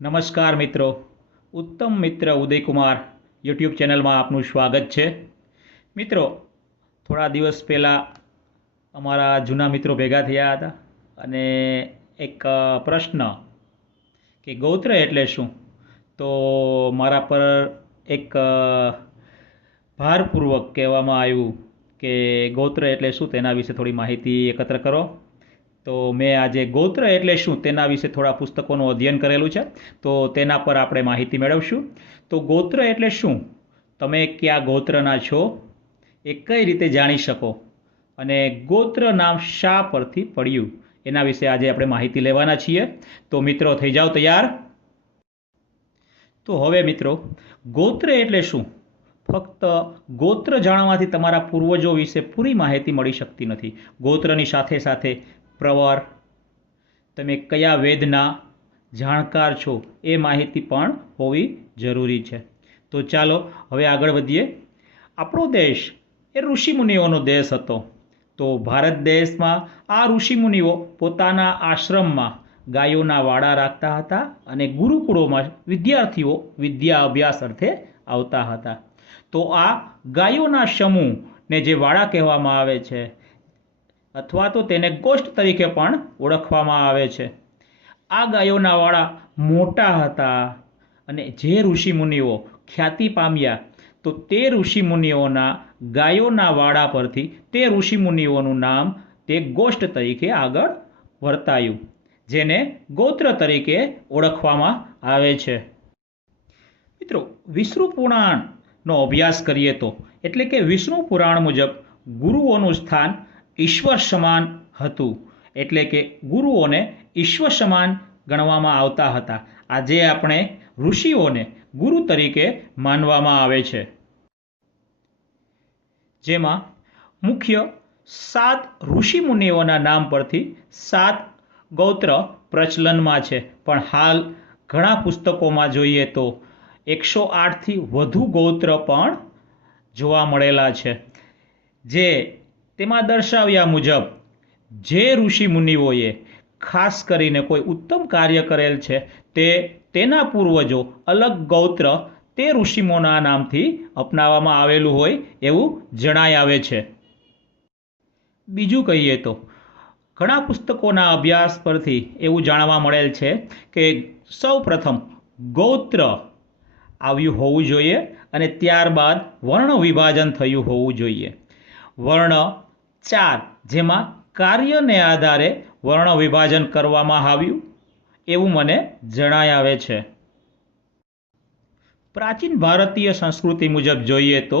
નમસ્કાર મિત્રો, ઉત્તમ મિત્ર ઉદયકુમાર યુટ્યુબ ચેનલમાં આપનું સ્વાગત છે. મિત્રો, થોડા દિવસ પહેલાં અમારા જૂના મિત્રો ભેગા થયા હતા અને એક પ્રશ્ન કે ગૌત્ર એટલે શું, તો મારા પર એક ભારપૂર્વક કહેવામાં આવ્યું કે ગોત્ર એટલે શું તેના વિશે થોડી માહિતી એકત્ર કરો. તો મેં આજે ગોત્ર એટલે શું તેના વિશે થોડા પુસ્તકોનું અધ્યયન કરેલું છે, તો તેના પર આપણે માહિતી મેળવશું. તો ગોત્ર એટલે શું, તમે કયા ગોત્રના છો એ કઈ રીતે જાણી શકો, અને ગોત્ર નામ શા પરથી પડ્યું એના વિશે આજે આપણે માહિતી લેવાના છીએ. તો મિત્રો થઈ જાઓ તૈયાર. તો હવે મિત્રો, ગોત્ર એટલે શું? ફક્ત ગોત્ર જાણવાથી તમારા પૂર્વજો વિશે પૂરી માહિતી મળી શકતી નથી. ગોત્રની સાથે સાથે પ્રવર, તમે કયા વેદના જાણકાર છો એ માહિતી પણ હોવી જરૂરી છે. તો ચાલો હવે આગળ વધીએ. આપણો દેશ એ ઋષિમુનિઓનો દેશ હતો. તો ભારત દેશમાં આ ઋષિમુનિઓ પોતાના આશ્રમમાં ગાયોના વાડા રાખતા હતા અને ગુરુકુળોમાં વિદ્યાર્થીઓ વિદ્યા અભ્યાસ અર્થે આવતા હતા. તો આ ગાયોના સમૂહને જે વાડા કહેવામાં આવે છે, અથવા તો તેને ગોષ્ઠ તરીકે પણ ઓળખવામાં આવે છે. આ ગાયોના વાડા મોટા હતા અને જે ઋષિમુનિઓ ખ્યાતિ પામ્યા, તો તે ઋષિમુનિઓના ગાયોના વાડા પરથી તે ઋષિમુનિઓનું નામ તે ગોષ્ઠ તરીકે આગળ વર્તાયું, જેને ગોત્ર તરીકે ઓળખવામાં આવે છે. મિત્રો, વિષ્ણુ પુરાણનો અભ્યાસ કરીએ તો, એટલે કે વિષ્ણુ પુરાણ મુજબ ગુરુઓનું સ્થાન ઈશ્વર સમાન હતું, એટલે કે ગુરુઓને ઈશ્વર સમાન ગણવામાં આવતા હતા. આજે આપણે ઋષિઓને ગુરુ તરીકે માનવામાં આવે છે. જેમાં મુખ્ય 7 ઋષિમુનિઓના નામ પરથી 7 ગોત્ર પ્રચલનમાં છે, પણ હાલ ઘણા પુસ્તકોમાં જોઈએ તો 108થી વધુ ગોત્ર પણ જોવા મળેલા છે. જે તેમાં દર્શાવ્યા મુજબ જે ઋષિમુનિઓએ ખાસ કરીને કોઈ ઉત્તમ કાર્ય કરેલ છે, તેના પૂર્વજો અલગ ગોત્ર તે ઋષિમુનિઓના નામથી અપનાવવામાં આવેલું હોય એવું જણાય આવે છે. બીજું કહીએ તો ઘણા પુસ્તકોના અભ્યાસ પરથી એવું જાણવા મળેલ છે કે સૌ પ્રથમ ગોત્ર આવ્યું હોવું જોઈએ અને ત્યારબાદ વર્ણ વિભાજન થયું હોવું જોઈએ. વર્ણ 4, જેમાં કાર્યને આધારે વર્ણ વિભાજન કરવામાં આવ્યું એવું મને જણાય આવે છે. પ્રાચીન ભારતીય સંસ્કૃતિ મુજબ જોઈએ તો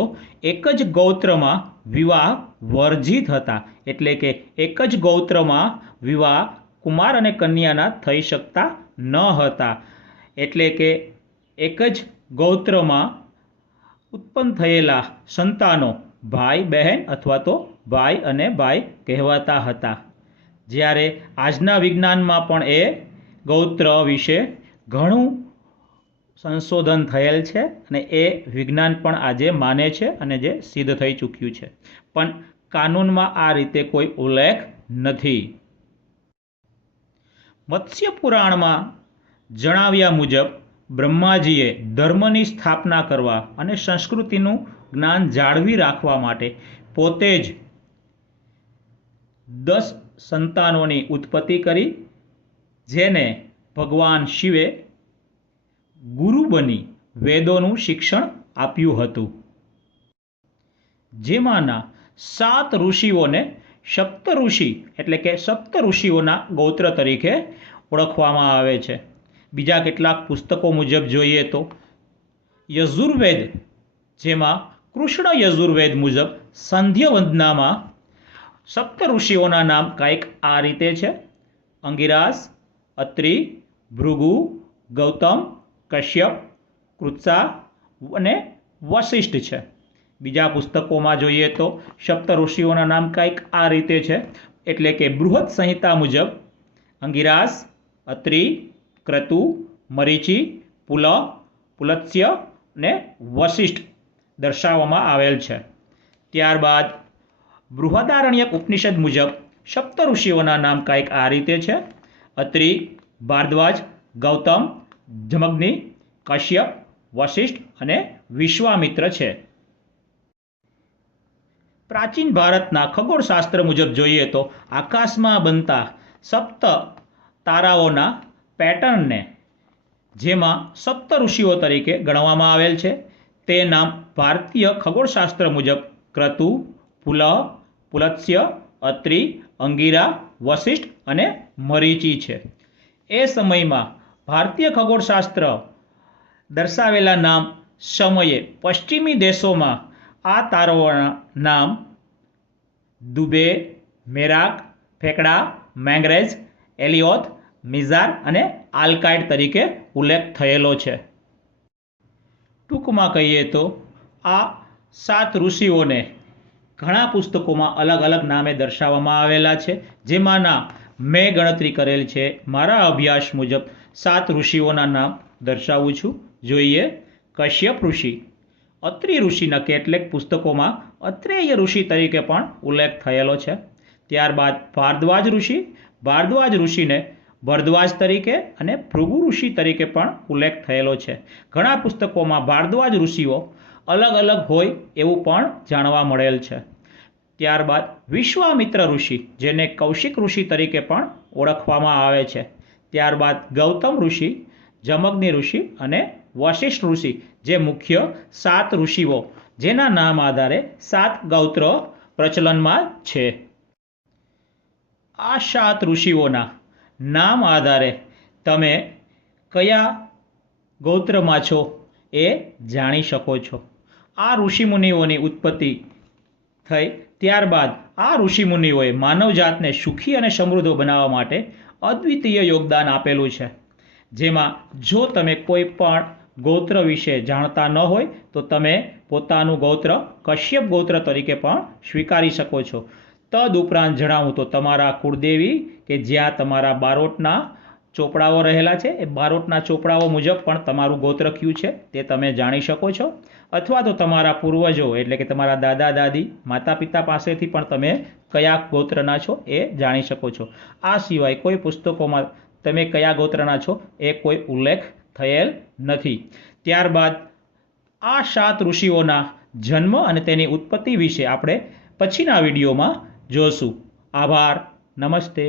એક જ ગોત્રમાં વિવાહ વર્જિત હતા, એટલે કે એક જ ગોત્રમાં વિવાહ કુમાર અને કન્યાના થઈ શકતા ન હતા. એટલે કે એક જ ગોત્રમાં ઉત્પન્ન થયેલા સંતાનો ભાઈ બહેન અથવા તો ભાઈ અને ભાઈ કહેવાતા હતા. જ્યારે આજના વિજ્ઞાનમાં પણ એ ગોત્ર વિશે ઘણું સંશોધન થયેલ છે અને એ વિજ્ઞાન પણ આજે માને છે અને જે સિદ્ધ થઈ ચૂક્યું છે, પણ કાનૂનમાં આ રીતે કોઈ ઉલ્લેખ નથી. મત્સ્ય પુરાણમાં જણાવ્યા મુજબ બ્રહ્માજીએ ધર્મની સ્થાપના કરવા અને સંસ્કૃતિનું જ્ઞાન જાળવી રાખવા માટે પોતે જ 10 સંતાનોની ઉત્પત્તિ કરી, જેને ભગવાન શિવે ગુરુ બની વેદોનું શિક્ષણ આપ્યું હતું. જેમાંના 7 ઋષિઓને સપ્તઋષિ એટલે કે સપ્તઋષિઓના ગોત્ર તરીકે ઓળખવામાં આવે છે. બીજા કેટલાક પુસ્તકો મુજબ જોઈએ તો યજુર્વેદ, જેમાં કૃષ્ણ યજુર્વેદ મુજબ સંધ્યવંદનામાં સપ્તઋષિઓના નામ કંઈક આ રીતે છે: અંગિરાસ, અત્રિ, ભૃગુ, ગૌતમ, કશ્યપ, કૃત્સા અને વશિષ્ઠ છે. બીજા પુસ્તકોમાં જોઈએ તો સપ્તઋષિઓના નામ કંઈક આ રીતે છે, એટલે કે બૃહદ સંહિતા મુજબ અંગિરાસ, અત્રિ, ક્રતુ, મરીચી, પુલત્સ્ય અને વશિષ્ઠ દર્શાવવામાં આવેલ છે. ત્યારબાદ બૃહદારણ્યક ઉપનિષદ મુજબ સપ્તઋષિઓના નામ કંઈક આ રીતે છે: અત્રિ, ભારદ્વાજ, ગૌતમ, જમગ્નિ, કશ્યપ, વશિષ્ઠ અને વિશ્વામિત્ર છે. પ્રાચીન ભારતના ખગોળશાસ્ત્ર મુજબ જોઈએ તો આકાશમાં બનતા સપ્ત તારાઓના પેટર્નને જેમાં સપ્ત ઋષિઓ તરીકે ગણવામાં આવેલ છે તે નામ ભારતીય ખગોળશાસ્ત્ર મુજબ ક્રતુ, પુલહ, પુલત્સ્ય, અત્રિ, અંગિરા, વશિષ્ઠ અને મરીચી છે. એ સમયમાં ભારતીય ખગોળશાસ્ત્ર દર્શાવેલા નામ સમયે પશ્ચિમી દેશોમાં આ તારાઓના નામ દુબે, મેરાક, ફેકડા, મેંગરેઝ, એલિયોથ, મિઝાર અને આલ્કાઇડ તરીકે ઉલ્લેખ થયેલો છે. ટૂંકમાં કહીએ તો આ 7 ઋષિઓને ઘણા પુસ્તકોમાં અલગ અલગ નામે દર્શાવવામાં આવેલા છે, જેમાંના મેં ગણતરી કરેલ છે. મારા અભ્યાસ મુજબ 7 ઋષિઓના નામ દર્શાવું છું. જોઈએ. કશ્યપ ઋષિ. અત્રિ ઋષિના કેટલાક પુસ્તકોમાં અત્રેય ઋષિ તરીકે પણ ઉલ્લેખ થયેલો છે. ત્યારબાદ ભારદ્વાજ ઋષિ. ભારદ્વાજ ઋષિને ભરદ્વાજ તરીકે અને ભૃગુ ઋષિ તરીકે પણ ઉલ્લેખ થયેલો છે. ઘણા પુસ્તકોમાં ભારદ્વાજ ઋષિઓ અલગ અલગ હોય એવું પણ જાણવા મળેલ છે. ત્યારબાદ વિશ્વામિત્ર ઋષિ, જેને કૌશિક ઋષિ તરીકે પણ ઓળખવામાં આવે છે. ત્યારબાદ ગૌતમ ઋષિ, જમગ્નિ ઋષિ અને વશિષ્ઠ ઋષિ, જે મુખ્ય 7 ઋષિઓ જેના નામ આધારે 7 ગોત્ર પ્રચલનમાં છે. આ 7 ઋષિઓના નામ આધારે તમે કયા ગોત્રમાં છો એ જાણી શકો છો. આ ઋષિમુનિઓની ઉત્પત્તિ થઈ ત્યારબાદ આ ઋષિમુનિઓએ માનવજાતને સુખી અને સમૃદ્ધ બનાવવા માટે અદ્વિતીય યોગદાન આપેલું છે. જેમાં જો તમે કોઈ પણ ગોત્ર વિશે જાણતા ન હોય તો તમે પોતાનું ગોત્ર કશ્યપ ગોત્ર તરીકે પણ સ્વીકારી શકો છો. તદ ઉપરાંત જણાવું તો તમારા કુળદેવી કે જ્યાં તમારા બારોટના ચોપડાઓ રહેલા છે એ બારોટના ચોપડાઓ મુજબ પણ તમારું ગોત્ર કયું છે તે તમે જાણી શકો છો. અથવા તો તમારા પૂર્વજો એટલે કે તમારા દાદા દાદી, માતા પિતા પાસેથી પણ તમે કયા ગોત્રના છો એ જાણી શકો છો. આ સિવાય કોઈ પુસ્તકોમાં તમે કયા ગોત્રના છો એ કોઈ ઉલ્લેખ થયેલ નથી. ત્યારબાદ આ 7 ઋષિઓના જન્મ અને તેની ઉત્પત્તિ વિશે આપણે પછીના વિડીયોમાં જોશું. આભાર. નમસ્તે.